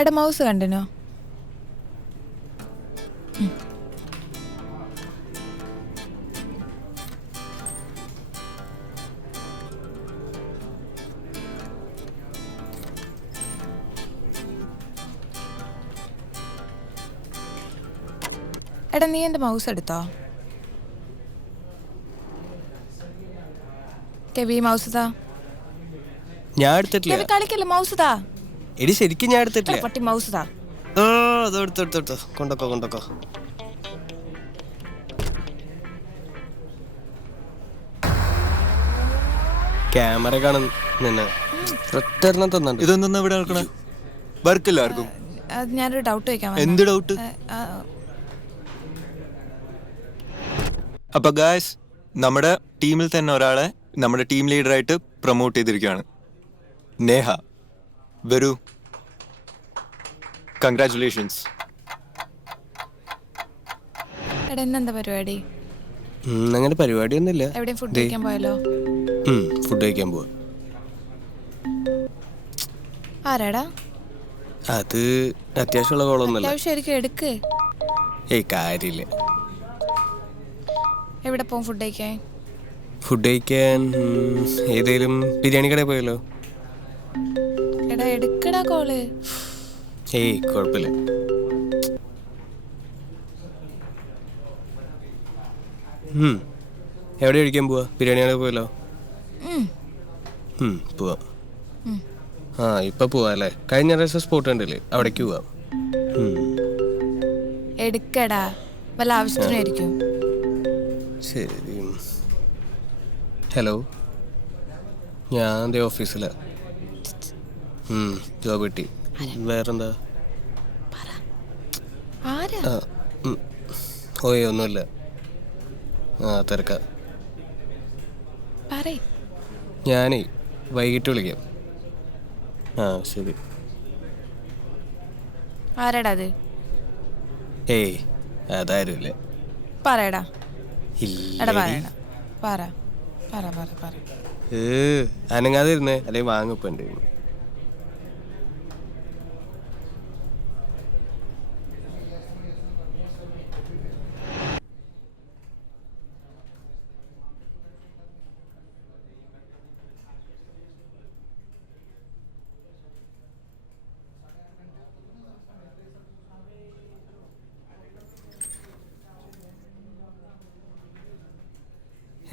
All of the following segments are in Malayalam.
എടാ മൗസ് കണ്ടിനോ? എടാ നീ എൻ്റെ മൗസ് എടുത്തോ? കെവി മൗസ് താ. ഞാൻ എടുത്തിട്ടില്ല. കെവി കളിക്കല്ലേ, മൗസ് താ. എടി ശരിക്കും ഞാൻ എടുത്തിട്ടില്ല. പട്ടി മൗസ് താ. എടുത്തോ കൊണ്ടോക്കോ. ക്യാമറ കാണുന്നു നിന്നെ ഒറ്റെണ്ണം തന്നുണ്ട്. ഇതൊന്നും ഇവിടെ നടക്കണേ വർക്കില്ല ആർക്കും. ഞാനൊരു ഡൗട്ട് ചോദിക്കാൻ. എന്ത് ഡൗട്ട്? അപ്പൊ ഗായ്സ്, നമ്മുടെ ടീമിൽ തന്നെ ഒരാളെ നമ്മുടെ ടീം ലീഡറായിട്ട് പ്രൊമോട്ട് ചെയ്തിരിക്കുകയാണ്. നേഹ, വരൂ. കൺഗ്രാറ്റുലേഷൻസ്. എടാ ഇന്നെന്താ പരിപാടി? അങ്ങനെ പരിപാടിയൊന്നുമില്ല. എവിടെയും ഫുഡ് കഴിക്കാൻ പോയാലോ? ഫുഡ് കഴിക്കാൻ പോവാ. ആരാടാ? അത് അത്യാവശ്യമുള്ള കോളൊന്നുമല്ല. അത്യാവശ്യം എടുക്ക്. ഏയ് കാര്യമില്ല. എവിടെ പോകും ഫുഡ് കഴിക്കാൻ? ഫുഡ് കഴിക്കാൻ ഏതെങ്കിലും ബിരിയാണി കടയിൽ പോയല്ലോ. എടാ എടുക്കടാ കോള്. ഏയ് കുഴപ്പമില്ല. എവിടെ കഴിക്കാൻ പോവാ? ബിരിയാണി കടയിൽ പോയല്ലോ. പോവാം. ഇപ്പൊ പോവാ അല്ലേ? കഴിഞ്ഞ ദിവസം സ്പോട്ട് ഉണ്ടല്ലേ, അവിടേക്ക് പോവാം. എടുക്കടാ, വല്ല ആവശ്യത്തിനായിരിക്കും. ശരി. ഹലോ, ഞാൻ ഓഫീസിലാ. ജോബ് കിട്ടി. വേറെന്താ? ഓയ് ഒന്നുമില്ല. തിരക്ക. ഞാനേ വൈകിട്ട് വിളിക്കാം. ശരി. ആരാടാ അത്? ഏയ് അതാരുമില്ല. പറയടാ. അനങ്ങാതിരുന്നേ, അല്ലെ വാങ്ങിപ്പണ്ട്.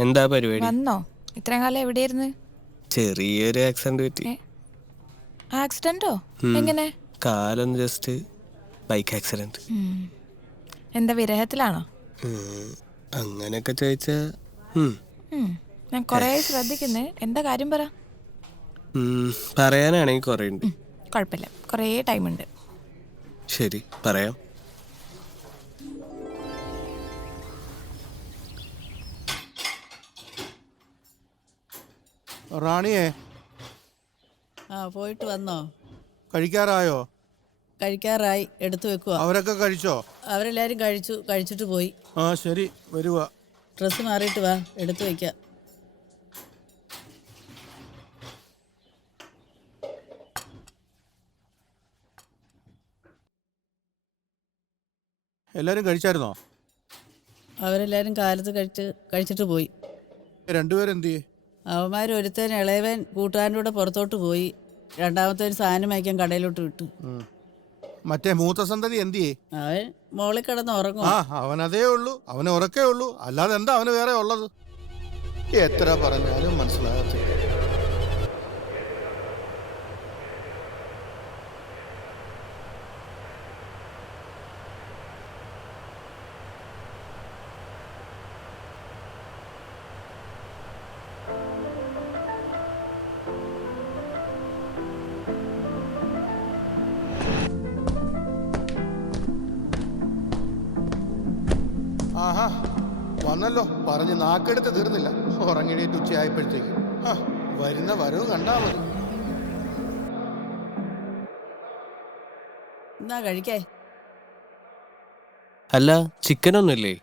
എന്താ പരിപാടി? വന്നോ? ഇത്രയും കാലം എവിടെയായിരുന്നു? ചെറിയൊരു ആക്സിഡന്റ് പറ്റി. ആക്സിഡന്റോ? എങ്ങനെ? കാലൊന്ന് ജസ്റ്റ് ബൈക്ക് ആക്സിഡന്റ്. എന്താ വിരഹത്തിലാണോ? അങ്ങനെയൊക്കെ ചോദിച്ചാ ഞാൻ കൊറേ ശ്രദ്ധിക്കുന്നേ. എന്താ കാര്യം പറ. പറയാനാണെങ്കിൽ കൊറേ ഉണ്ട്. കുഴപ്പമില്ല, കൊറേ ടൈമുണ്ട്. ശരി, പറയാം. റാണിയെ, പോയിട്ട് വന്നോ? കഴിക്കാറായോ? കഴിക്കാറായി, എടുത്തു വെക്കുക. അവരൊക്കെ കഴിച്ചോ? അവരെല്ലാരും കഴിച്ചിട്ട് പോയി. ആ ശരി, വരുക. ഡ്രസ്സ് മാറിയിട്ട് വാ, എടുത്തു വെക്കാം. എല്ലാരും കഴിച്ചായിരുന്നോ? അവരെല്ലാരും കാലത്ത് കഴിച്ചിട്ട് പോയി. രണ്ടുപേരെന്ത് ചെയ്യേ? ഒരുത്തൻ ഇളയവൻ കൂട്ടുകാരൻ്റെ കൂടെ പുറത്തോട്ട് പോയി. രണ്ടാമത്തെ സാധനം വാങ്ങിക്കാൻ കടയിലോട്ട് വിട്ടു. മറ്റേ മൂത്ത സന്തതി എന്ത് ചെയ്യേ? അവൻ മോളിൽ കിടന്ന് ഉറങ്ങും. അവനതേ ഉള്ളൂ, അവന് ഉറക്കേ ഉള്ളൂ, അല്ലാതെ എന്താ അവന് വേറെ ഉള്ളത്? എത്ര പറഞ്ഞാലും മനസ്സിലാകത്തില്ല. ആഹാ, വന്നല്ലോ. പറഞ്ഞ് നാക്കെടുത്ത് തീർന്നില്ല. ഉറങ്ങിടേറ്റ് ഉച്ചയായപ്പോഴത്തേക്ക് വരുന്ന വരവ് കണ്ടാ മതി. എന്നാ കഴിക്കേ? അല്ല, ചിക്കനൊന്നുമില്ലേ?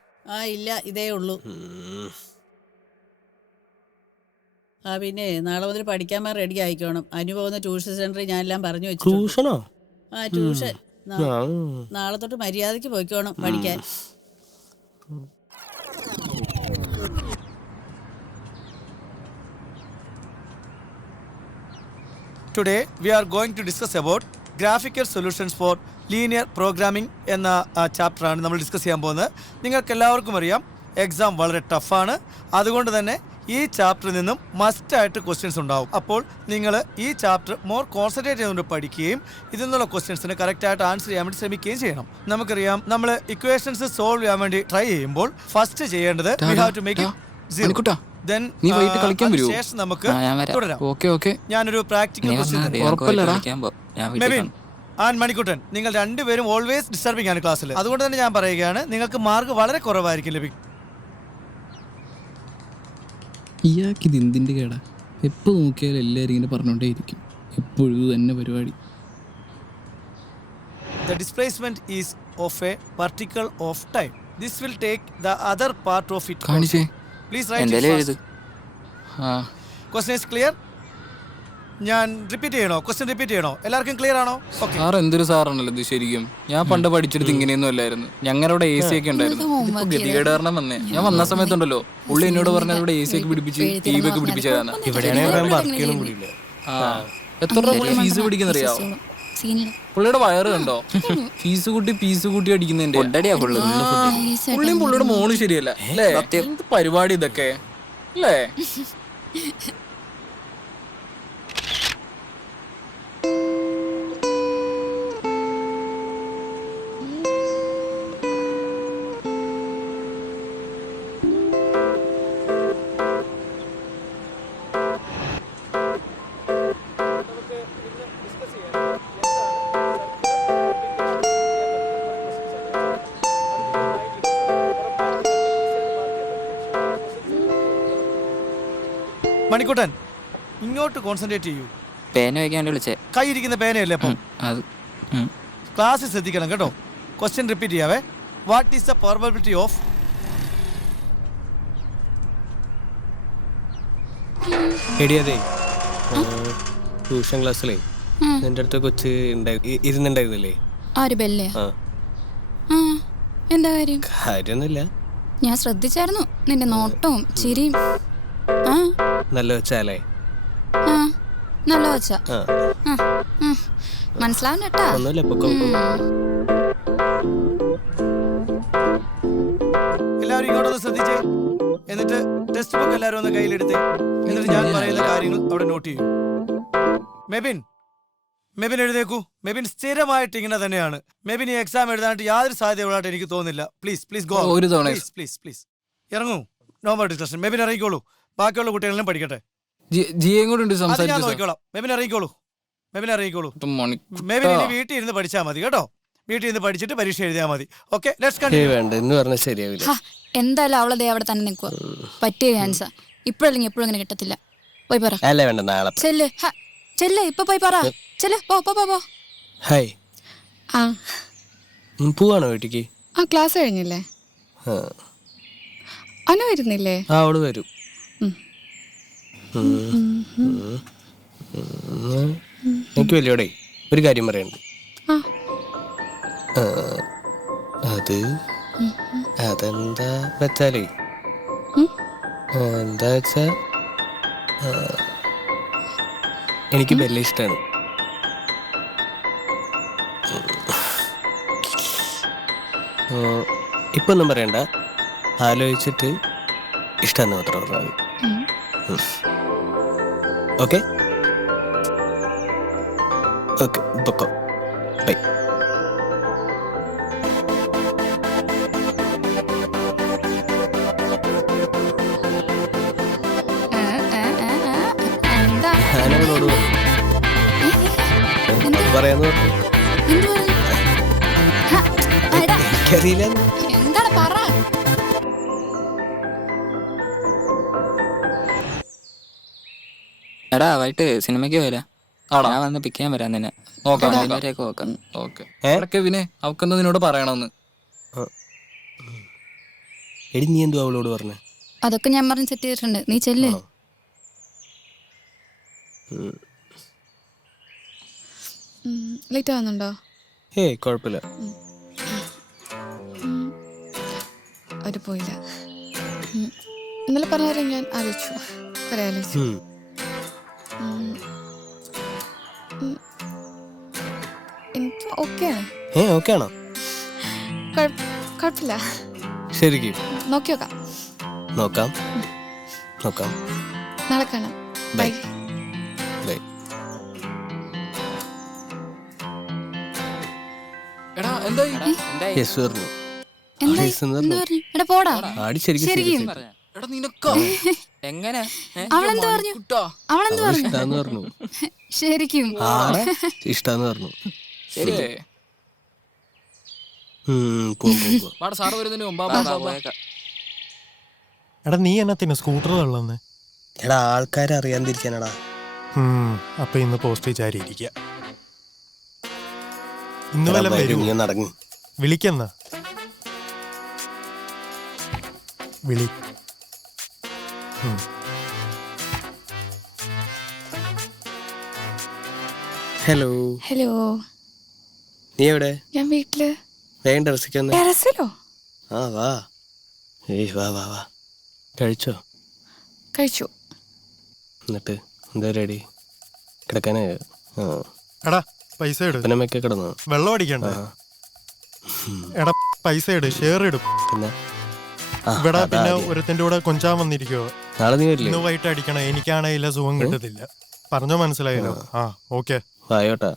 ഇല്ല, ഇതേ ഉള്ളൂ. പിന്നെ നാളെ മുതൽ പഠിക്കാൻ റെഡി ആയിക്കോണം. അനു പോകുന്ന ട്യൂഷൻ സെന്ററിൽ ഞാനെല്ലാം പറഞ്ഞു വെച്ചു. ട്യൂഷനോ? ട്യൂഷൻ നാളെ തൊട്ട് മര്യാദക്ക് പോയിക്കോണം പഠിക്കാൻ. Today we are going to discuss about graphical solutions for linear programming എന്ന ചാപ്റ്ററാണ് നമ്മൾ ഡിസ്കസ് ചെയ്യാൻ പോകുന്നത്. നിങ്ങൾക്ക് എല്ലാവർക്കും അറിയാം എക്സാം വളരെ ടഫാണ്. അതുകൊണ്ട് തന്നെ ഈ ചാപ്റ്ററിൽ നിന്നും മസ്റ്റായിട്ട് ക്വസ്റ്റ്യൻസ് ഉണ്ടാവും. അപ്പോൾ നിങ്ങൾ ഈ ചാപ്റ്റർ മോർ കോൺസെൻട്രേറ്റ് ചെയ്തുകൊണ്ട് പഠിക്കുകയും ഇതിൽ നിന്നുള്ള ക്വസ്റ്റ്യൻസിന് കറക്റ്റായിട്ട് ആൻസർ ചെയ്യാൻ വേണ്ടി ശ്രമിക്കുകയും ചെയ്യണം. നമുക്കറിയാം നമ്മൾ ഇക്വേഷൻസ് സോൾവ് ചെയ്യാൻ വേണ്ടി ട്രൈ ചെയ്യുമ്പോൾ ഫസ്റ്റ് ചെയ്യേണ്ടത് we have to make it zero. Then ശേഷം നമുക്ക് തുടരാം. ഞാനൊരു practical question Mebin and Manikuttan, നിങ്ങൾ രണ്ടുപേരും ഓൾവേസ് ഡിസ്റ്റർബിംഗ് ആണ് ക്ലാസ്സിൽ. അതുകൊണ്ട് തന്നെ ഞാൻ പറയുകയാണ്, നിങ്ങൾക്ക് മാർക്ക് വളരെ കുറവായിരിക്കും ലഭിക്കും. ഇയാൾക്ക് ഇത് എന്തിൻ്റെ കേടാ? എപ്പോൾ നോക്കിയാലും എല്ലാവരും ഇങ്ങനെ പറഞ്ഞുകൊണ്ടേയിരിക്കും. എപ്പോഴും തന്നെ പരിപാടി. The displacement is of a particle of time. This will take the other part of it. കാണിച്ചേ. Please write it fast. Question is clear? ഞാൻ റിപ്പീറ്റ് ചെയ്യണോ? ക്വസ്റ്റ്യൻ റിപ്പീറ്റ് ചെയ്യണോ? എല്ലാവർക്കും ക്ലിയർ ആണോ? ഓക്കെ. സാർ എന്തൊരു സാറാണല്ലോ ഇത് ശരിക്കും. ഞാൻ പണ്ട് പഠിച്ചെടുത്ത് ഇങ്ങനെയൊന്നും അല്ലായിരുന്നു. ഞങ്ങളുടെ AC ഒക്കെ ഉണ്ടായിരുന്നു. ഇപ്പൊ ഗതികേട് കാരണം വന്നേ. ഞാൻ വന്ന സമയത്തുണ്ടല്ലോ പുള്ളി എന്നോട് പറഞ്ഞ ഇവിടെ AC ഒക്കെ പിടിപ്പിച്ച് TV ഒക്കെ പിടിപ്പിച്ചതാണ്. എത്ര രൂപ ഫീസ് പിടിക്കുന്നറിയാവോ? പുള്ളിയുടെ വയറ് കണ്ടോ? ഫീസ് കൂട്ടി അടിക്കുന്നതിന്റെ പുള്ളിയും പുള്ളിയുടെ മോള് ശരിയല്ല അല്ലേ? എന്ത് പരിപാടി ഇതൊക്കെ അല്ലേ? മണിക്കുട്ടൻ, ഇങ്ങോട്ട് കോൺസെൻട്രേറ്റ് ചെയ്യൂ. പേന വയ്ക്കാൻ വിളിച്ചേ. കൈ ഇരിക്കുന്ന പേനയല്ലേ? അപ്പം ക്ലാസ്സിൽ ശ്രദ്ധിക്കണം കേട്ടോ. ക്വസ്റ്റ്യൻ റിപ്പീറ്റ് ചെയ്യാവേ. What is the probability of എടിയതേ, ട്യൂഷൻ ക്ലാസ്സിലേ നിന്റെ അടുത്ത് കൊച്ച് ഇരുന്നുണ്ടായിരുന്നില്ലേ? എന്താ കാര്യം? കാര്യമൊന്നുമില്ല, ഞാൻ ശ്രദ്ധിച്ചായിരുന്നു നിന്റെ നോട്ടവും ചിരിയും. നല്ല വെച്ചാലേ? നല്ല വെച്ച മനസ്സിലാവുന്നേട്ടാ. ഒന്നുമില്ല. എല്ലാവരും ഇങ്ങോട്ടൊന്ന് ശ്രദ്ധിച്ചേ. എന്നിട്ട് ടെക്സ്റ്റ് ബുക്ക് എല്ലാവരും ഒന്ന് കയ്യിലെടുത്തേ. എന്നിട്ട് ഞാൻ പറയുന്ന കാര്യങ്ങൾ അവിടെ നോട്ട് ചെയ്യൂ. മെബിൻ എഴുന്നേക്കൂ. മെബിൻ സ്ഥിരമായിട്ട് ഇങ്ങനെ തന്നെയാണ്. മെബിൻ ഈ എക്സാം എഴുതാനായിട്ട് യാതൊരു സാധ്യതയുള്ളതായിട്ട് എനിക്ക് തോന്നുന്നില്ല. Please go. പ്ലീസ് ഇറങ്ങൂ. No more discussion. മെബിൻ ഇറങ്ങിക്കോളൂ. ബാക്കിയുള്ള കുട്ടികളെല്ലാം പഠിക്കട്ടെ. ഞാൻ നോക്കിക്കോളാം. മെബിൻ ഇറങ്ങിക്കോളൂ. മെബിൻ ഇനി വീട്ടിൽ ഇരുന്ന് പഠിച്ചാൽ മതി കേട്ടോ. വീട്ടിൽ നിന്ന് പഠിച്ചിട്ട് പരീക്ഷ എഴുതിയാൽ മതി. Okay, let's continue. ശരിയാവില്ല. എന്തായാലും അവളെ അവിടെ തന്നെ നിൽക്കുക. പറ്റിയ ചാൻസാ. ഇപ്പോഴല്ലെങ്കിൽ എപ്പോഴും അങ്ങനെ കിട്ടത്തില്ല. പോയി പറ. അല്ല, വേണ്ട, നാളെ ചെല്ല്. ചെല്ലേ ഇപ്പൊ പോയി പറ. ചെല്ലേ പോ പോ പോ പോ. ഹായ്. ആ പോവാണോ വീട്ടിക്ക്? ആ ക്ലാസ് കഴിഞ്ഞില്ലേ? ആ അനു വരുന്നില്ലേ? ആ അവള് വരും. എനിക്ക് വലിയോടെ ഒരു കാര്യം പറയണ്ട്. ആ അതെന്താ വെച്ചാലേ എന്താ വെച്ചാ എനിക്ക് ബെല്ല ഇഷ്ടമാണ്. ഇപ്പൊ ഒന്നും പറയണ്ട, ആലോചിച്ചിട്ട് ഇഷ്ടമെന്ന് മാത്രം പറഞ്ഞാൽ മതി. ഓക്കെ ഓക്കെ പൊക്കോ. ബൈ. എന്താ ഞാനവളോട് പറയാന്ന് പറഞ്ഞു. എന്ത് പറഞ്ഞു? ഹ, എടാ, എനിക്കറിയില്ല. എന്താണ് പറ. എടാ വൈകിട്ട് സിനിമയ്ക്ക് വരാം. ആടാ ഞാൻ വന്ന് പിക്ക് ചെയ്യാൻ വരാം നിന്നെ. നോക്കാം. വൈകുന്നേരമൊക്കെ നോക്കാം. ഓക്കെ. ഇടയ്ക്ക് പിന്നെ അവക്കെന്താ നിന്നോട് പറയണമെന്ന്? എടി നീ എന്തു അവളോട് പറഞ്ഞേ? അതൊക്കെ ഞാൻ പറഞ്ഞ് സെറ്റ് ചെയ്തിട്ടുണ്ട്. നീ ചെല്ല്. ലേറ്റ് ആവുന്നുണ്ടോ? ഏയ് കുഴപ്പമില്ല. ഒരു പോയില്ല. ഇന്നലെ പറഞ്ഞാലും ഞാൻ ആലോചിച്ചു, കുറെ ആലോചിച്ചു. എനിക്ക് ഓക്കെയാണ്. ഓക്കെ ആണോ? കുഴപ്പമില്ല. ശരിക്കും നോക്കി നോക്കാം. നോക്കാം നോക്കാം. നാളെ കാണാം. ബൈ. ബൈ. ബൈ. എടാ എന്തായി? എന്തായി? യെസ് പറഞ്ഞു. എന്താ yes എന്ന് എന്ത് പറഞ്ഞു. പറഞ്ഞു? എടാ പോടാ. ആടി ശരിക്കും ശരിക്കും. serious ആയിട്ട്. എടാ നിനക്കാ എങ്ങനെ? അവളെന്ത് പറഞ്ഞു? കുട്ടാ. അവളെന്ത് അവള് പറഞ്ഞു? ഇഷ്ടാന്ന് പറഞ്ഞു. ശരിക്കും. ഇഷ്ടാന്ന് പറഞ്ഞു. ശരി പോവാ. വാടാ സാറ് വരുന്നതിന് മുമ്പ് പോയേക്കാം. എടാ നീ എന്നത്തിന് സ്കൂട്ടർ തള്ളന്ന്? എടാ ആൾക്കാരെ അറിയാതിരിക്കാനടാ. അപ്പൊ ഇന്ന് പോസ്റ്റ് ചാരിയിരിക്ക. ഇന്ന് വല്ല വരും. നടങ്ങി വിളിക്കെന്നാ വിളി. ഹലോ. ഹലോ. നീ എവിടെ? ഞാൻ വീട്ടില്. വേഗം ടെറസിക്ക് വന്നേ. ടെറസിലോ? ആ വാ. ഏയ് വാ വാ വാ. കഴിച്ചോ? കഴിച്ചു. എന്നിട്ട് എന്താ റെഡി കിടക്കാനായോ? എടാ പൈസ ഇട്. പിന്നമ്മയൊക്കെ കിടന്നോ? വെള്ളം അടിക്കണ്ട. എടാ പൈസ ഇട്, ഷെയർ ഇടും. പിന്നെ ഇവിടെ പിന്നെ ഒരുത്തിന്റെ കൂടെ കൊഞ്ചാൻ വന്നിരിക്കോ? നാളെ നീ വരില്ലേ? ഇന്ന് വൈകിട്ട് അടിക്കണം. എനിക്കാണെങ്കില സുഖം കിട്ടത്തില്ല. പറഞ്ഞോ, മനസ്സിലായല്ലോ? ആ okay. വായോട്ടാ.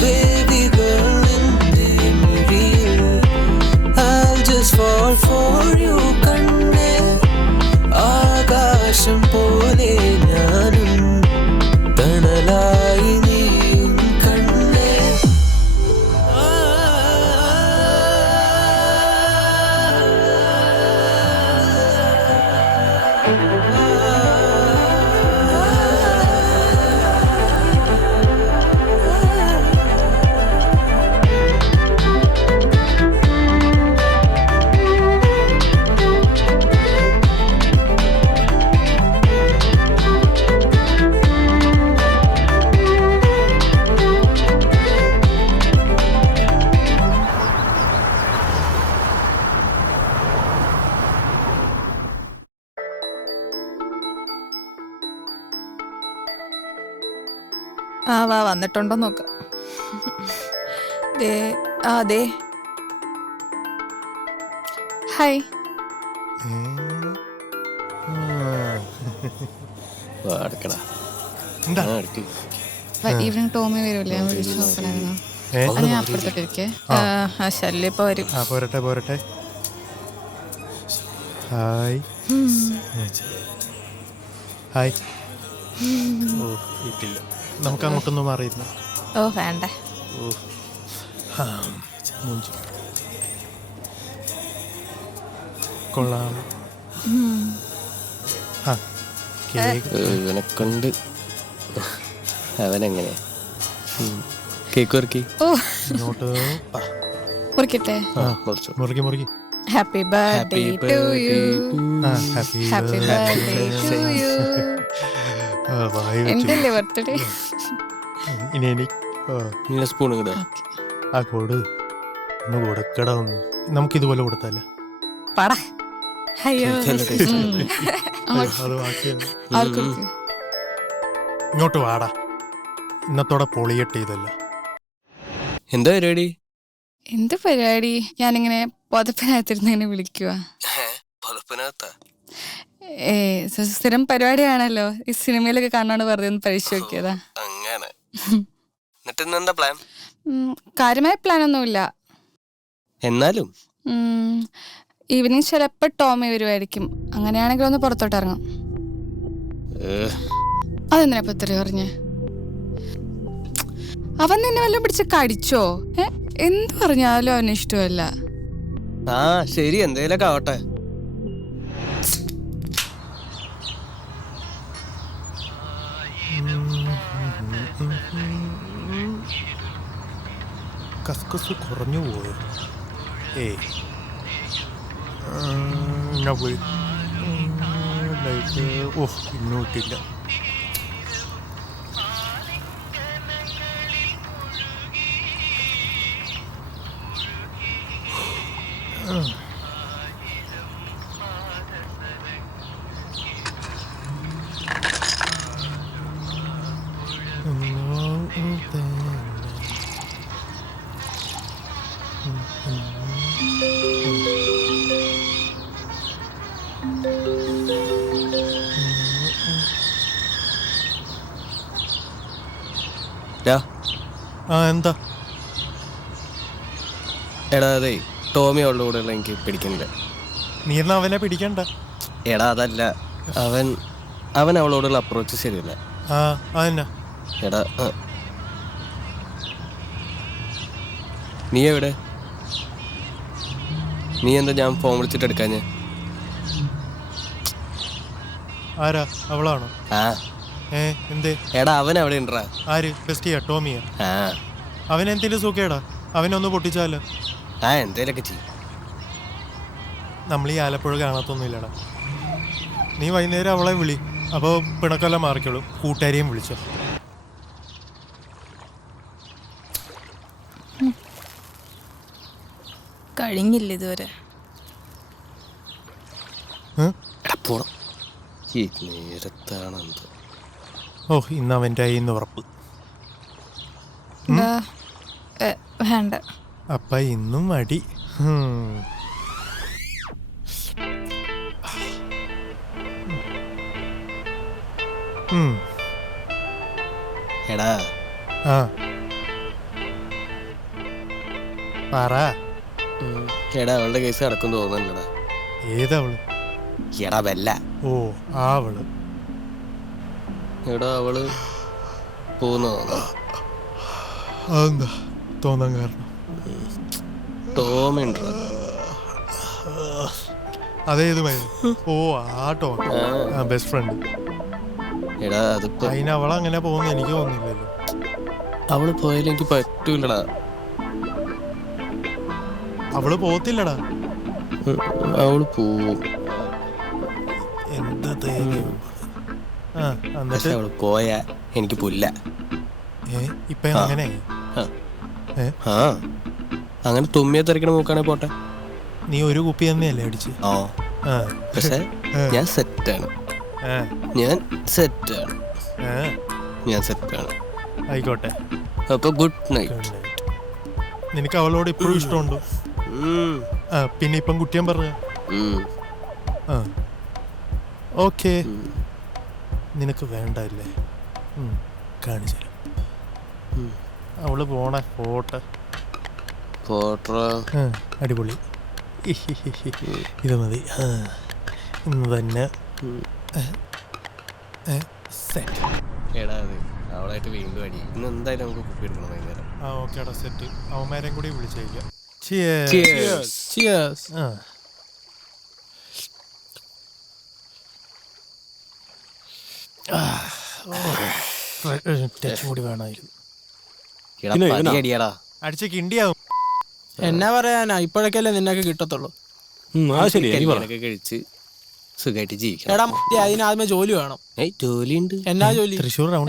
baby girl in the real, I'll just fall for you kanne, ആകാശം പോലെ ഞാനും തണലായി നീയും കണ്ണേ. ആ വാ വന്നിട്ടുണ്ടോ നോക്കാം. ദേ ദേ ഹായ്. അടുക്കടാ എന്താ ഈവനിങ് ടോമി വരൂല്ലേ, ഞാൻ വിളിച്ചു നോക്കണായിരുന്നു. അത് ഞാൻ അപ്പുറത്തോട്ട് ഇരിക്കേ. ശല്യം ഇപ്പൊ വരും. പോരട്ടെ പോരട്ടെ. Hi hi. ഓ വീട്ടില്ല, നമുക്ക് അങ്ങോട്ടൊന്നും മാറിയിരുന്നു. ഓ വേണ്ട. കൊള്ളാം. ഇവനെ കൊണ്ട് അവനെങ്ങനെ കേക്ക് വറക്കി ഓ ഇങ്ങോട്ട് മുറിക്കട്ടെ. മുറുകി മുറുകി. Happy birthday to you. Happy birthday to you. എന്തല്ലേ ബർത്ത്ഡേ? ഇനി ഇങ്ങനെ സ്പൂൺ ഇങ്ങട് ആ കോട് ഒന്ന് കൊടുക്കട. ഒന്ന് നമുക്കിതുപോലെ കൊടുത്തല്ലേ. പടാ. അയ്യോ അത് ബാക്കിയാണ്. ഇങ്ങോട്ട് വാടാ, ഇന്നത്തോടെ പൊളിയട്ടെ ഇതല്ല. എന്താ പരിപാടി? എന്ത് പരിപാടി? ഞാനിങ്ങനെ പുതപ്പിനകത്തിരുന്ന് വിളിക്കുക. സ്ഥിരം പരിപാടിയാണല്ലോ, ഈ സിനിമയിലൊക്കെ കാണാണ്ട് വെറുതെ ഒന്ന് പരീക്ഷ നോക്കിയതാ. അങ്ങനെ എന്താ പ്ലാൻ? കാര്യമായ പ്ലാനൊന്നുമില്ല. എന്നാലും ഈവനിങ് ചിലപ്പോൾ ടോമി വരുമായിരിക്കും. അങ്ങനെയാണെങ്കിൽ ഒന്ന് പുറത്തോട്ട് ഇറങ്ങാം. അതെന്തിനാ ഇപ്പൊ ഇത്ര പറഞ്ഞേ? അവൻ നിന്നെ വല്ലതും പിടിച്ച് കടിച്ചോ? എന്ത് പറഞ്ഞാലും അവന് ഇഷ്ടമല്ല. ആ ശരി, എന്തേലൊക്കെ ആവട്ടെ. കസ്കസ് കുറഞ്ഞു പോയോ? പോയി. ഓ ഇന്നോട്ടില്ല. എന്താ എടാ അതെ, ടോമി അവളുടെ കൂടെ എനിക്ക് പിടിക്കുന്നില്ല. നീ എന്നാ അവനെ പിടിക്കണ്ട. എടാ അതല്ല, അവൻ അവളോടുള്ള അപ്രോച്ച് ശരിയല്ല. എടാ നീ എവിടെ? നീ എന്താ ഞാൻ ഫോൺ വിളിച്ചിട്ട് എടുക്കാഞ്ഞേ? ആരാ? അവളാണോ? എന്തേ? എടാ അവൻ അവിടെ ഉണ്ടാ. ആര്? ബെസ്റ്റിയാ? ടോമിയാ? അവനെന്തെങ്കിലും സുഖേടാ, അവനൊന്ന് പൊട്ടിച്ചാലോ? എന്തേലൊക്കെ ചെയ്യും. നമ്മൾ ഈ ആലപ്പുഴ കാണത്തൊന്നുമില്ലടാ. നീ വൈകുന്നേരം അവളെ വിളി, അപ്പോൾ പിണക്കെല്ലാം മാറിക്കോളും. കൂട്ടുകാരിയും വിളിച്ചോ. കഴിഞ്ഞില്ല ഇതുവരെ. നേരത്താണെന്തോ. ഓ ഇന്ന് അവൻ്റെ കയ്യിൽ ഉറപ്പ്. വേണ്ട. അപ്പ ഇന്നും മടി. എടാ ആ പറ. എടാ അവളുടെ കേസ് നടക്കും തോന്നുന്നില്ലടാ. ഏതവള്? എടാ വല്ല. ഓ ആ അവള്. എടാ അവള് പോകുന്നു. അതെന്താ തോന്നാൻ കാരണം? ടോമിൻട്ര. അതേതുമായിരുന്നു? ഓ ആ ടോം, ബെസ്റ്റ് ഫ്രണ്ട്. എടാ അതിപ്പോ അതിന് അവളങ്ങനെ പോകുന്ന എനിക്ക് തോന്നുന്നില്ലല്ലോ. അവള് പോയാലും എനിക്ക് പറ്റൂലടാ. അവള് പോത്തില്ലടാ. അവള് പോവും. എന്താ പക്ഷെ അവള് പോയാ എനിക്ക് പുല്ല. ഇപ്പൊ അങ്ങനെ അങ്ങനെ തുമ്മിയെ തെറിക്കണ മൂക്കാണെ പോട്ടെ. നീ ഒരു കുപ്പി തന്നെയല്ലേ അടിച്ച്? പക്ഷെ ഞാൻ സെറ്റാണ്. ഞാൻ സെറ്റാണ്. ഞാൻ സെറ്റാണ്. ആയിക്കോട്ടെ. അപ്പൊ ഗുഡ് നൈറ്റ്. നിനക്ക് അവളോട് ഇപ്പോഴും ഇഷ്ടമുണ്ടോ? പിന്നെ ഇപ്പം കുട്ടിയും പറഞ്ഞ ഓക്കെ. നിനക്ക് വേണ്ടല്ലേ? കാണിച്ചു അവള് പോണ ഫോട്ടോ. അടിപൊളി. ഇത് മതി. ഇന്ന് തന്നെ അവളായിട്ട് വീണ്ടും അടി. ഇന്ന് എന്തായാലും നമുക്ക് കുപ്പി എടുക്കണം വൈകുന്നേരം. ഓക്കേടാ സെറ്റ്. അവന്മാരെയും കൂടി വിളിച്ചേക്കാം. കൂടി വേണമായിരുന്നു. അടിച്ച കിണ്ടിയാവും. എന്നാ പറയാനാ, ഇപ്പോഴൊക്കെയല്ലേ നിന്നൊക്കെ കിട്ടത്തുള്ളൂ. കഴിച്ച് സുഖമായിട്ട് ജീവിക്കണം. എടാ അതിനാദ്യമേ ജോലി വേണം. ജോലിയുണ്ട്. എന്നാ ജോലി?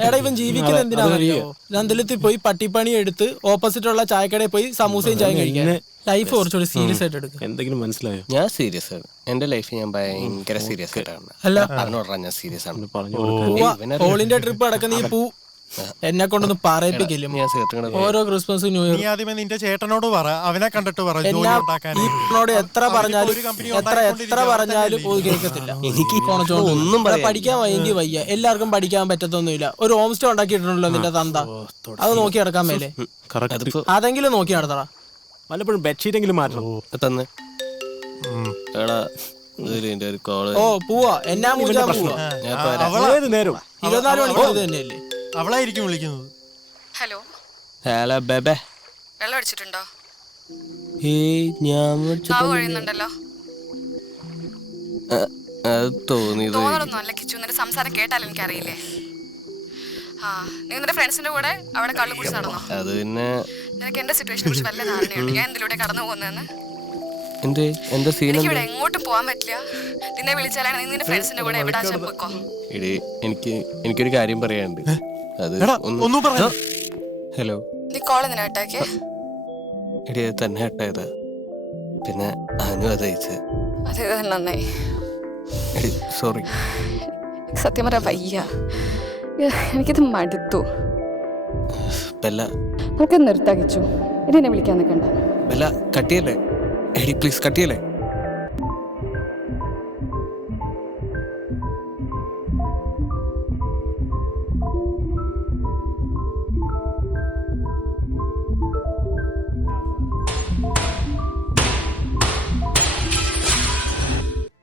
എടാ ഇവൻ ജീവിക്കുന്നത് എന്തിനാണെന്നറിയോ? നന്ദലത്തിൽ പോയി പട്ടിപ്പണി എടുത്ത് ഓപ്പോസിറ്റുള്ള ചായക്കടയിൽ പോയി സമൂസയും ചായ കഴിക്കാൻ. ലൈഫ് കുറച്ചുകൂടി സീരിയസ് ആയിട്ട് എടുക്കും. എന്തെങ്കിലും മനസ്സിലായോ? ഞാൻ സീരിയസ് ആണ്. എന്റെ ലൈഫ് ഞാൻ ഭയങ്കര സീരിയസ് ആയിട്ടാണ്. അല്ല പറഞ്ഞോടാ ഞാൻ സീരിയസ് ആണ്. ഓൾ ഇന്ത്യ ട്രിപ്പ് അടക്കുന്ന ഈ പൂ എന്നെ കൊണ്ടൊന്നും പറയിപ്പിക്കില്ല. ഓരോ ക്രിസ്മസ് ന്യൂ ഇയർ ആദ്യമേ നിന്റെ ചേട്ടനോട് പറ, അവനെ കണ്ടിട്ട് പറ. എന്നോട് എത്ര പറഞ്ഞാലും കേൾക്കത്തില്ല. ഒന്നും പഠിക്കാൻ വയ്യെങ്കിൽ വയ്യ. എല്ലാവർക്കും പഠിക്കാൻ പറ്റത്തൊന്നുമില്ല. ഒരു ഹോം സ്റ്റേ ഉണ്ടാക്കിയിട്ടുണ്ടല്ലോ നിന്റെ തന്ത. അത് നോക്കി നടക്കാൻ മേലെ? അതെങ്കിലും നോക്കി നടത്തടാ. വല്ലപ്പോഴും ബെഡ്ഷീറ്റ് എങ്കിലും മാറ്റണം. തന്നെ ഓ പോവാ. എന്നാ മൂജാ പോവാ. 24 മണിക്കൂർ തന്നെയല്ലേ? അവളായിരിക്കും വിളിക്കുന്നത്. Hello hello baby. വെള്ളം അടിച്ചിട്ടുണ്ടോ? ഞാൻ കഴിയുന്നുണ്ടല്ലോ. തോന്നലൊന്നും അല്ല കിച്ചു, നിന്റെ സംസാരം കേട്ടാൽ എനിക്കറിയില്ലേ. നീ നിന്റെ ഫ്രണ്ട്സിന്റെ കൂടെ അവിടെ കള്ളു കുടിച്ച് നടന്നോ? അത് പിന്നെ നിനക്ക് എന്റെ സിറ്റുവേഷനെ കുറിച്ച് വല്ല ധാരണയുണ്ട്? ഞാൻ എന്തിലൂടെ കടന്നു പോകുന്നതെന്ന്? എനിക്കിവിടെ എങ്ങോട്ടും പോകാൻ പറ്റില്ല. നിന്നെ വിളിച്ചാലാണ് നീ നിന്റെ ഫ്രണ്ട്സിന്റെ കൂടെ എവിടെ പോയിക്കോ. എനിക്കൊരു കാര്യം പറയാനുണ്ട്. ഹലോ. നീ കോൾ എന്തിനാ അറ്റാക്ക്? എടി അത് തന്നെ ഹട്ടായതാ. പിന്നെ അനു അതയച്ച്. അതെ നന്നായി. സോറി. സത്യം പറയാ വയ്യ, എനിക്കിത് മടുത്തു. നമുക്ക് നിർത്താകിച്ചു. ഇനി എന്നെ വിളിക്കാൻ നിൽക്കണ്ട. കട്ടിയല്ലേ എടി, പ്ലീസ് കട്ടിയല്ലേ.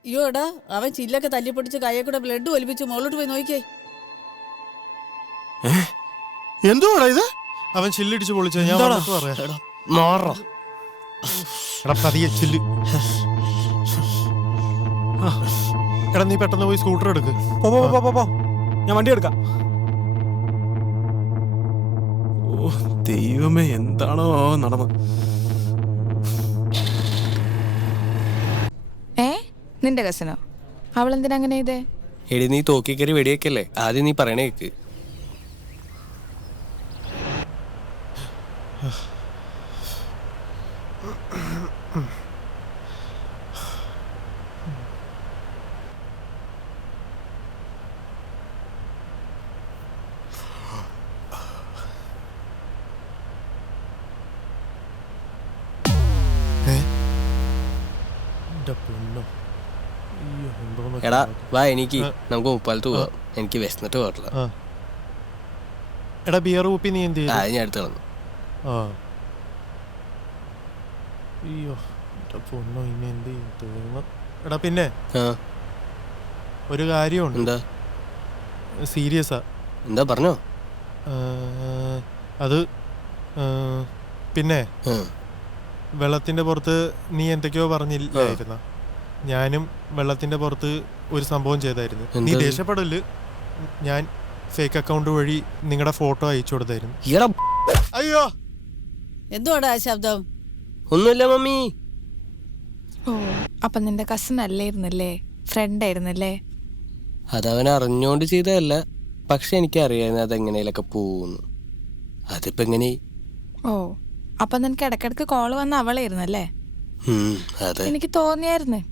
അയ്യോടാ, അവൻ ചില്ലൊക്കെ തല്ലിപ്പൊട്ടിച്ച് കയ്യെ കൂടെ ബ്ലഡ് ഒലിപ്പിച്ച് മുകളിലോട്ട് പോയി നോക്കിയേ. എന്തുവാടാ ഇത്? അവൻ ചില്ലിടിച്ച് പൊളിച്ച. ഞാൻ ചില്ല്. എടാ നീ പെട്ടെന്ന് പോയി സ്കൂട്ടർ എടുക്ക്. ഞാൻ വണ്ടി എടുക്കാം. ഓ ദൈവമേ, എന്താണോ നടന്നത്? നിന്റെ കസിനോ? അവളെന്തിനാ അങ്ങനെ ചെയ്തേ? എടി നീ തോക്കി കയറി വെടിയേക്കല്ലേ, ആദ്യം നീ പറയണേ കേക്ക്. എടാ വാ, എനിക്ക് നമുക്ക് മുപ്പാലത്ത് പോവാം. എനിക്ക് വിശന്നിട്ട് പോകട്ടില്ല. എടാ ബിയർ കുപ്പി നീ എന്ത് ചെയ്തു? ഞാൻ എടുത്ത് കളഞ്ഞു. ആ അയ്യോ എൻ്റെ പൊന്നോ, ഇനി എന്ത് ചെയ്യും തോന്നുന്നു. എടാ പിന്നെ ഒരു കാര്യമുണ്ട്. എന്താ? സീരിയസാ. എന്താ പറഞ്ഞോ? അത് പിന്നെ വെള്ളത്തിൻ്റെ പുറത്ത് നീ എന്തൊക്കെയോ പറഞ്ഞില്ലായിരുന്ന? ഞാനും വെള്ളത്തിൻ്റെ പുറത്ത് ഒരു സംഭവം ചെയ്തായിരുന്നു. നീ ദേഷ്യപ്പെടല്, ഞാൻ ഫേക്ക് അക്കൗണ്ട് വഴി നിങ്ങളുടെ ഫോട്ടോ അയച്ചു കൊടുത്തായിരുന്നു. അയ്യോ എന്തുവാടാ ആ ശബ്ദം? ഒന്നുമില്ല മമ്മി. ഓ, അപ്പൊ നിന്റെ കസിൻ അല്ലായിരുന്നല്ലേ, ഫ്രണ്ട് ആയിരുന്നല്ലേ? അതവൻ അറിഞ്ഞോണ്ട് ചെയ്തതല്ല, പക്ഷെ എനിക്ക് അറിയായിരുന്നു അതെങ്ങനെയൊക്കെ പോകുന്നു. അതിപ്പോ എങ്ങനെ? ഓ, അപ്പൊ നിനക്ക് ഇടക്കിടക്ക് കോള് വന്ന അവളായിരുന്നല്ലേ? അതെ, എനിക്ക് തോന്നിയായിരുന്നു.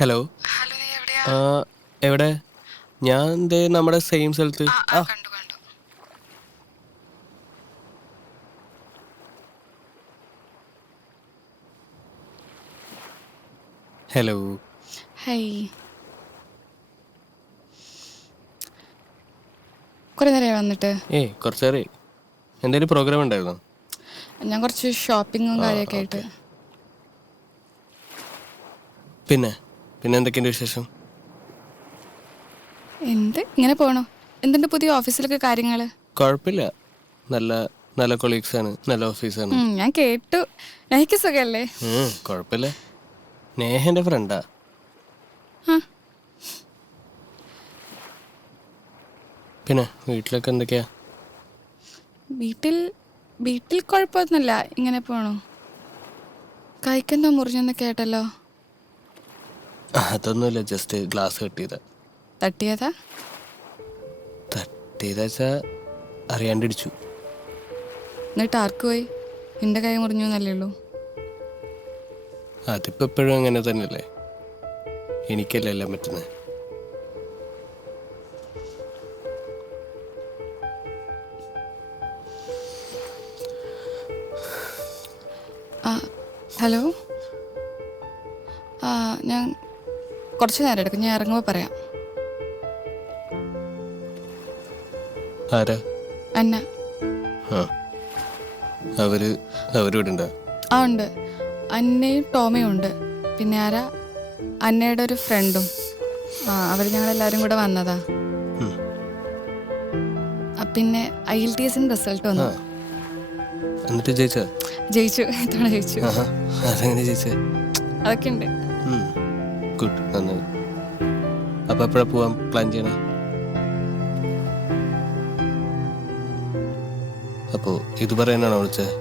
ഹലോ. എവിടെ? ഞാൻ നമ്മുടെ സെയിം സ്ഥലത്ത്. ഹലോ. ഹൈ. കുറെ നേരമായി വന്നിട്ട്? കുറച്ച് നേരമായി. എന്തെങ്കിലും പ്രോഗ്രാം ഉണ്ടായിരുന്നോ? ഞാൻ കുറച്ച് ഷോപ്പിങ്ങും കാര്യമൊക്കെ ആയിട്ട്. പിന്നെ എന്തൊക്കെയുണ്ട് വിശേഷം? ഇങ്ങനെ പോണു. എന്തുണ്ട് പുതിയ ഓഫീസിലൊക്കെ കാര്യങ്ങള്? കുഴപ്പമില്ല, നല്ല കൊളീഗ്സ് ആണ്, നല്ല ഓഫീസാണ്. ഞാൻ കേട്ടു. എനിക്ക് സുഖല്ലേ? കുഴപ്പമില്ല. നേഹന്റെ ഫ്രണ്ടാ. പിന്നെ വീട്ടിലൊക്കെ എന്തൊക്കെയാ? വീട്ടിൽ കുഴപ്പമൊന്നുമില്ല, ഇങ്ങനെ പോണു. കൈക്കെന്തോ മുറിഞ്ഞെന്ന് കേട്ടല്ലോ. അതൊന്നുമില്ല, ജസ്റ്റ് ഗ്ലാസ് തട്ടിയതാ? തട്ടിയതാച്ചാ അറിയാണ്ടിടിച്ചു. എന്നിട്ട് ആർക്ക് പോയി? നിന്റെ കൈ മുറിഞ്ഞു എന്നല്ലേ ഉള്ളൂ. അതിപ്പോ എപ്പോഴും അങ്ങനെ തന്നെയല്ലേ, എനിക്കല്ലേ എല്ലാം പറ്റുന്നത്. ഹലോ. ഞാൻ കുറച്ച് നേരം എടുക്കും, ഞാൻ ഇറങ്ങുമ്പോൾ പറയാം. ആരാ? അന്ന. അവരിവിടെ ഉണ്ടോ? ഉണ്ട്. അന്നയും ടോമയും ഉണ്ട്. പിന്നെ ആരാ? അന്നയുടെ ഒരു ഫ്രണ്ടും. അവർ ഞങ്ങളെല്ലാവരും കൂടെ വന്നതാ. പിന്നെ IELTS റിസൾട്ട് വന്നു. എന്നിട്ട് ജയിച്ചു. ഇത്തവണ ജയിച്ചു. അതെങ്ങനെ ജയിച്ചേ? അതൊക്കെ ഉണ്ട്. ഗുഡ്, നന്നായി. അപ്പൊ എപ്പോഴാ പോവാൻ പ്ലാൻ ചെയ്യണേ? അപ്പോ ഇത് പറയാനാണോ വിളിച്ചത്?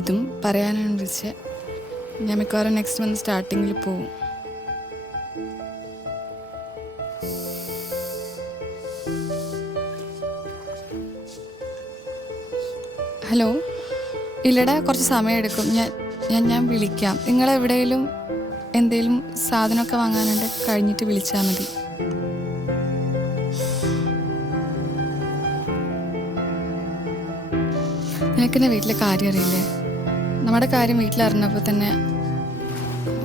ഇതും പറയാനാണ് വിളിച്ചത്. ഞാൻ മിക്കവാറും നെക്സ്റ്റ് മന്ത് സ്റ്റാർട്ടിങ്ങിൽ പോവും. ഹലോ. ഇല്ലടാ, കുറച്ച് സമയം എടുക്കും. ഞാൻ വിളിക്കാം. നിങ്ങളെവിടെയെങ്കിലും എന്തെങ്കിലും സാധനമൊക്കെ വാങ്ങാനുണ്ട്, കഴിഞ്ഞിട്ട് വിളിച്ചാൽ മതി. നിനക്കെന്നെ വീട്ടിലെ കാര്യം അറിയില്ലേ? നമ്മുടെ കാര്യം വീട്ടിലറിഞ്ഞപ്പോൾ തന്നെ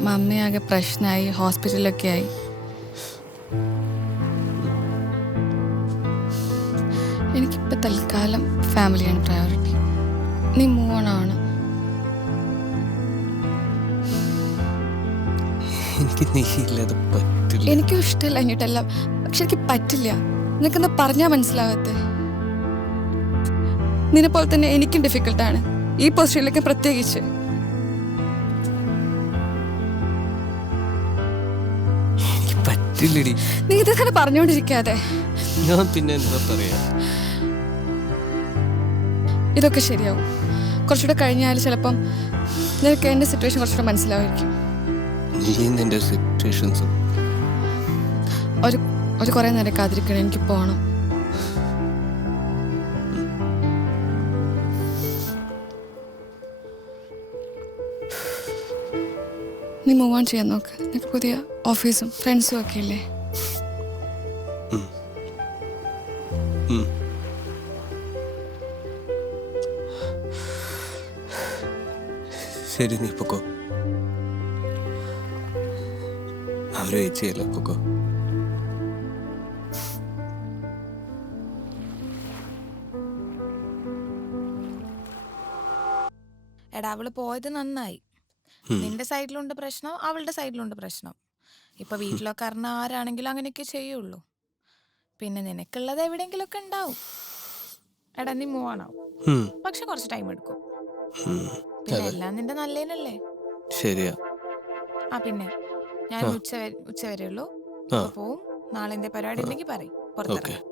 മമ്മിയാകെ പ്രശ്നമായി, ഹോസ്പിറ്റലിലൊക്കെ ആയി. എനിക്കിപ്പോൾ തൽക്കാലം ഫാമിലിയാണ് പ്രയോറിറ്റി. നീ മൂവ് ഓൺ ആണ്. എനിക്ക് നീ ഇല്ലാതെ പറ്റില്ല. എനിക്കും ഇഷ്ടമല്ല ഇങ്ങോട്ടല്ല, പക്ഷെ എനിക്ക് പറ്റില്ല. നിനക്കെന്താ പറഞ്ഞാൽ മനസ്സിലാവത്തെ? നിന്നെ പോലെ തന്നെ എനിക്കും ഡിഫിക്കൽട്ടാണ്, ഈ പൊസിഷനിലേക്ക് പ്രത്യേകിച്ച്. എനിക്ക് പറ്റില്ലടി. നീ ഇത് തന്നെ പറഞ്ഞുകൊണ്ടിരിക്കാതെ. ഞാൻ പിന്നെ എന്താ പറയാ? ഇതൊക്കെ ശരിയാവും. കുറച്ചുകൂടെ കഴിഞ്ഞാൽ ചിലപ്പം നിനക്ക് എൻ്റെ സിറ്റുവേഷൻ കുറച്ചുകൂടെ മനസ്സിലാവുമായിരിക്കും. നീ നിന്റെ സിറ്റുവേഷൻസും ഒരു കുറേ നേരം കാത്തിരിക്കണം. എനിക്ക് പോകണം. നീ മൂവ് ഓൺ ചെയ്യാൻ നോക്ക്. നിനക്ക് പുതിയ ഓഫീസും ഫ്രണ്ട്സും ഒക്കെ ഇല്ലേ? ശരി, നീ പൊക്കോ. അവര് വെയിറ്റ് ചെയ്യല്ലോ, പൊക്കോ. എടാ, അവള് പോയത് നന്നായി. നിന്റെ സൈഡിലുണ്ട് പ്രശ്നം, അവളുടെ സൈഡിലുണ്ട് പ്രശ്നം. ഇപ്പൊ വീട്ടിലൊക്കെ അറിഞ്ഞ ആരാണെങ്കിലും അങ്ങനെയൊക്കെ ചെയ്യുള്ളൂ. പിന്നെ നിനക്കുള്ളത് എവിടെയെങ്കിലും ഒക്കെ ഉണ്ടാവും. എടാ, നീ മൂവ് ആണാവും, പക്ഷെ കുറച്ച് ടൈം എടുക്കും. പിന്നെ എല്ലാം നിന്റെ നല്ലേനല്ലേ? ശരിയാ. പിന്നെ ഞാൻ ഉച്ച വരെ ഉള്ളൂ, പോവും. നാളെ എന്റെ പരിപാടി ഉണ്ടെങ്കിൽ പറയും,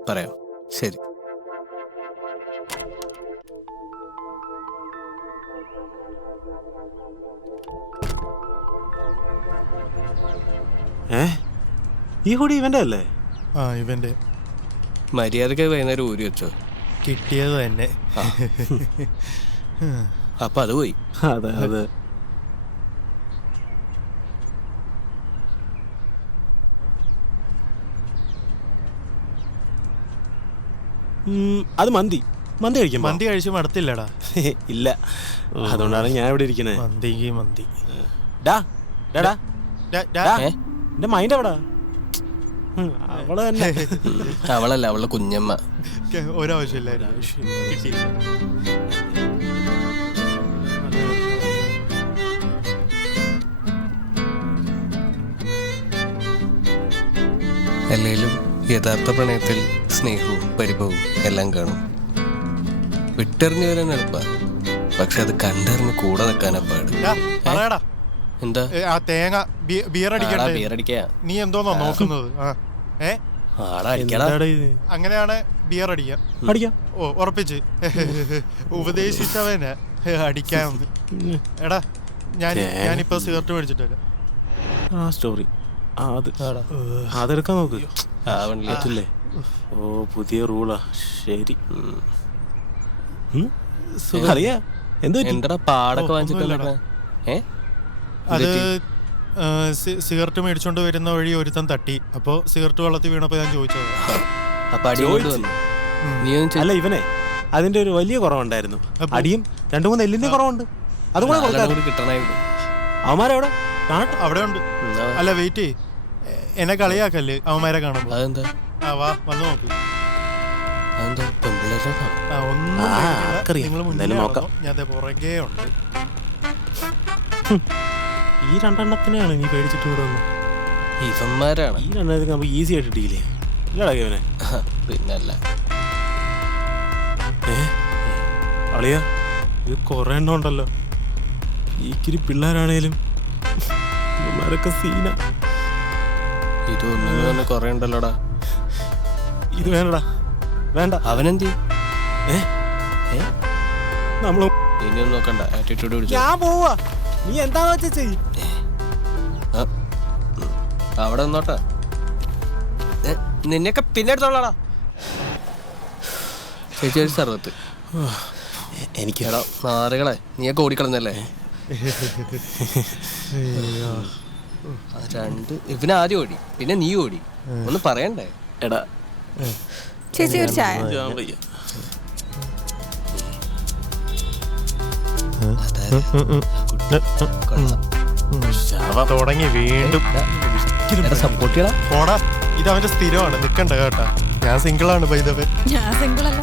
പറയാം. ശരി. ഈ ഹുഡി ഇവന്റെ അല്ലേ? ആ, ഇവന്റെ. മര്യാദക്ക് വൈകുന്നേരം ഊരി വെച്ചോ? കിട്ടിയത് തന്നെ. അപ്പൊ അത് പോയി. അതെ അതെ. അത് മന്തി കഴിക്കും. മന്തി കഴിച്ചു മടുത്തില്ലടാ? ഇല്ല, അതുകൊണ്ടാണ് ഞാൻ ഇവിടെ ഇരിക്കണേ. മന്തി എന്റെ മൈൻഡ് എവിടാ? അവള് തന്നെ. അവളല്ല, അവളുടെ കുഞ്ഞമ്മ. ഒരാവശ്യമില്ലായിരുന്നു. അല്ലേലും യഥാർത്ഥ പ്രണയത്തിൽ സ്നേഹവും പരിഭവവും എല്ലാം കാണും. വിട്ടെറിഞ്ഞു വരാൻ എളുപ്പാ, പക്ഷെ അത് കണ്ടറിഞ്ഞ് കൂടെ നിൽക്കാനാ പാട്. എന്താ ആ തേങ്ങ ബിയർ അടിക്കാ? നീ എന്തോന്നാ നോക്കുന്നത്? അങ്ങനെയാണ് ബിയർ അടിക്കാം. ഓ, ഉറപ്പിച്ച് ഉപദേശിച്ചവന് അടിക്കാൻ. എടാ, ഞാനിപ്പോ സിഗരറ്റ് മേടിച്ചിട്ടില്ല. ആ സ്റ്റോറി അതെടുക്കാൻ നോക്ക്. പറ്റില്ലേ? ഓ, പുതിയ റൂളാ. ശരി. അറിയാ എന്താ പാടൊക്കെ വാങ്ങിച്ചിട്ടല്ലേ? അത് സിഗരറ്റ് മേടിച്ചോണ്ട് വരുന്ന വഴി ഒരുത്തൻ തട്ടി. അപ്പൊ സിഗരറ്റ് വെള്ളത്തിൽ വീണപ്പോ ഞാൻ ചോദിച്ചത്. അല്ല, ഇവനെ അതിന്റെ ഒരു വലിയ കുറവുണ്ടായിരുന്നു. അടിയും 2-3 എല്ലിന്റെ കുറവുണ്ട്. അതുകൂടെ അവന്മാരെവിടെ? അവിടെ ഉണ്ട്. അല്ല, വെയിറ്റ്, എന്നെ കളിയാക്കല്ലേ അവന്മാരെ കാണുമ്പോ. വാ, വന്നു നോക്ക്. ഞാൻ പുറകെ ഉണ്ട്. ഈ 2 എണ്ണത്തിനെയാണ് നീ പേടിച്ചിട്ട് ഇവിടെ വന്ന്? ഇവന്മാരാണ്. ഈ 2 എണ്ണത്തിന് നമുക്ക് ഈസി ആയിട്ട് ഇട്ടില്ലേ? ഇല്ലടാ ഇവനെ. പിന്നല്ല. അളിയാ, ഇത് കൊറേ എണ്ണം ഉണ്ടല്ലോ. ഈക്കിരി പിള്ളേരാണേലും ഇവന്മാരൊക്കെ സീന. ഇതൊന്നും തന്നെ കൊറേ ഉണ്ടല്ലോടാ. ഇത് വേണ്ടടാ, വേണ്ട. അവനെന്തി? നമ്മള് ഇനിയൊന്നും നോക്കണ്ട, ആറ്റിറ്റ്യൂഡ് പിടിച്ചു. ഞാൻ പോവാ, നീ എന്താന്ന് വെച്ചാ ചെയ്യ്. അവിടെ നിന്നോട്ടാ, നിന്നെയൊക്കെ പിന്നെ എടുത്തോളാടാ. ചേച്ചി ഒരു സർവത്ത് എനിക്ക്. നാറുകളെ, നീയൊക്കെ ഓടിക്കളഞ്ഞല്ലേ? 2 ഇവന് ആദ്യം ഓടി, പിന്നെ നീ ഓടി. ഒന്ന് പറയണ്ടേ? എടാ ചേച്ചി ഒരു ചായ. തുടങ്ങി വീണ്ടും. സപ്പോർട്ട് ചെയ്യണം. ഇത് അവന്റെ സ്ഥിരമാണ്. നിക്കണ്ട കേട്ടാ, ഞാൻ സിംഗിളാണ്. ഞാൻ സിംഗിൾ അല്ല.